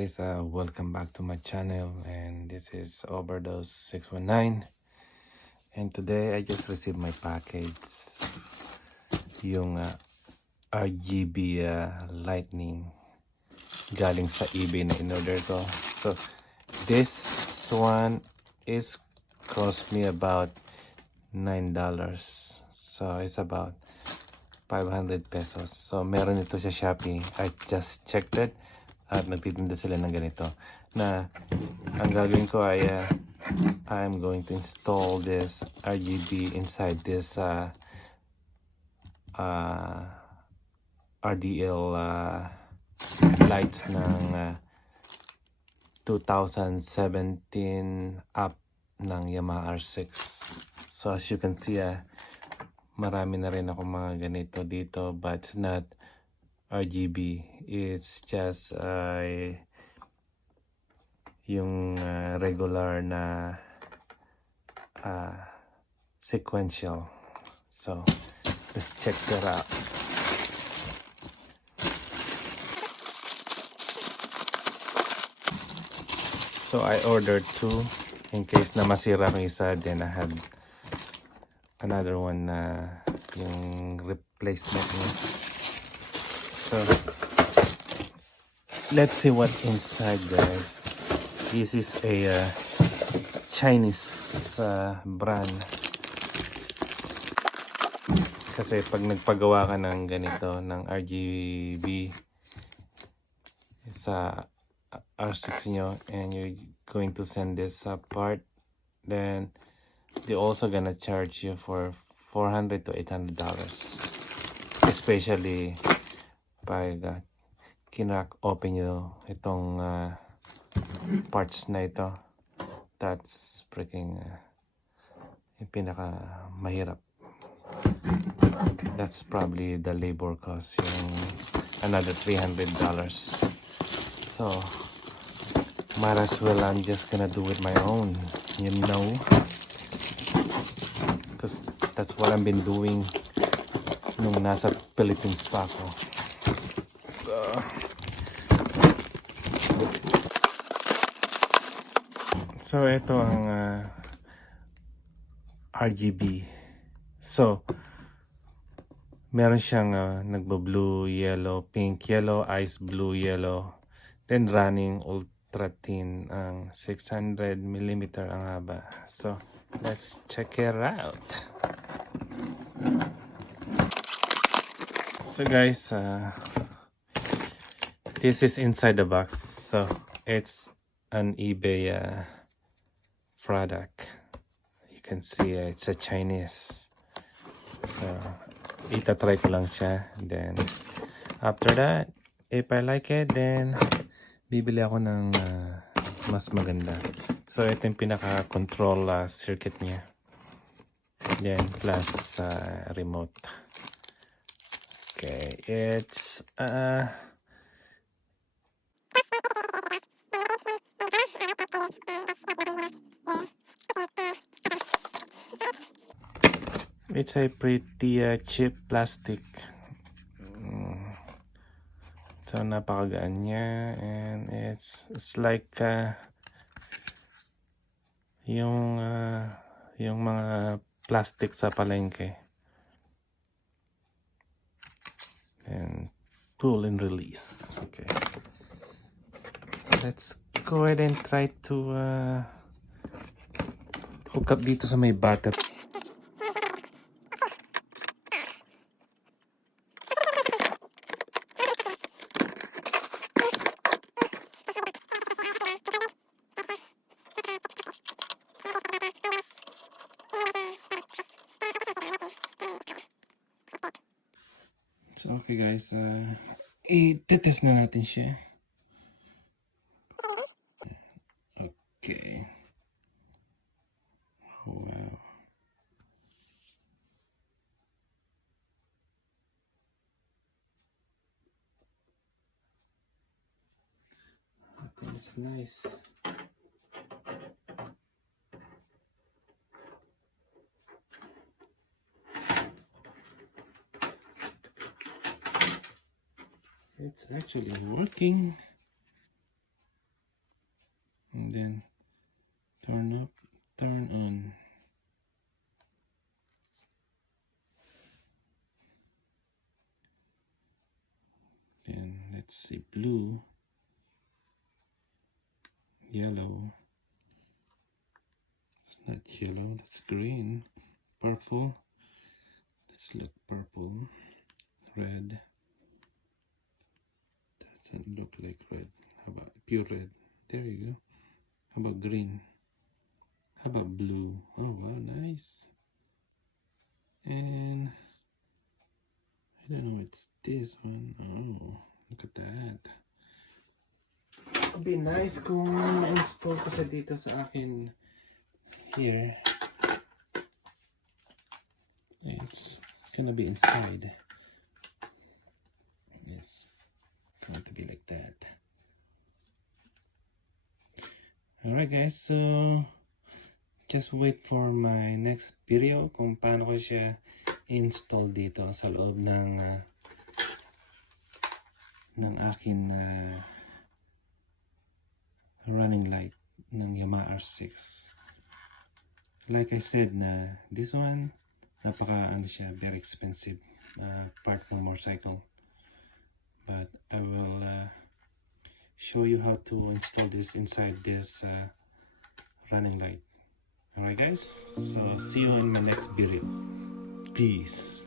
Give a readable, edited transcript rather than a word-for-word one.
guys, welcome back to my channel, and this is Overdose 619. And today I just received my package, yung RGB lightning galing sa eBay na in-order ko. So this one is cost me about $9, so it's about 500 pesos. So meron ito sa Shopee. I just checked it at nagtitinda sila ng ganito na ang gagawin ko ay I'm going to install this RGB inside this RDL lights ng 2017 up ng Yamaha R6. So as you can see, marami na rin ako mga ganito dito, but it's not RGB. It's just yung regular na sequential. So let's check that out. So I ordered two in case na masira ang isa, then I had another one na yung replacement niya. So let's see what inside, guys. This is a Chinese brand. Kasi pag nagpagawa ka ng ganito, ng RGB sa R6 nyo, and you're going to send this part, then they also gonna charge you for $400 to $800, especially pag kinak open nyo itong parts na ito. That's freaking yung pinaka mahirap. That's probably the labor cost, yung another $300. So might as well I'm just gonna do it my own, you know, because that's what I've been doing nung nasa Philippines pa ako. So ito ang RGB. So meron siyang nagbo-blue, yellow, pink, yellow, ice blue, yellow, then running ultra thin ang 600mm ang haba. So let's check it out. So guys, this is inside the box. So it's an eBay product. You can see it's a Chinese. So itatry ko lang siya, then after that, if I like it, then bibili ako ng mas maganda. So ito yung pinaka control circuit niya, then plus remote. Okay, it's it's a pretty cheap plastic. So napakagaan niya, and it's like yung mga plastic sa palengke. And pull and release. Okay, let's go ahead and try to hook up dito sa may battery. So okay guys, i-test na natin siya. Okay. Wow. That's nice. It's actually working. turn up, turn on. Then let's see, blue, yellow, it's not yellow, that's green, purple, let's look, purple, red, doesn't look like red, how about pure red, there you go, how about green, how about blue, oh wow, nice, and I don't know, it's this one, oh, look at that. It'd be nice kung ma-install ko siya dito sa akin here. It's gonna be inside. It's going to be like that. Alright guys, so just wait for my next video kung paano ko siya install dito sa loob ng akin running light ng Yamaha R6. Like I said, na this one ano siya, very expensive part ng motorcycle, but I will show you how to install this inside this running light. Alright guys, so see you in my next video. Peace.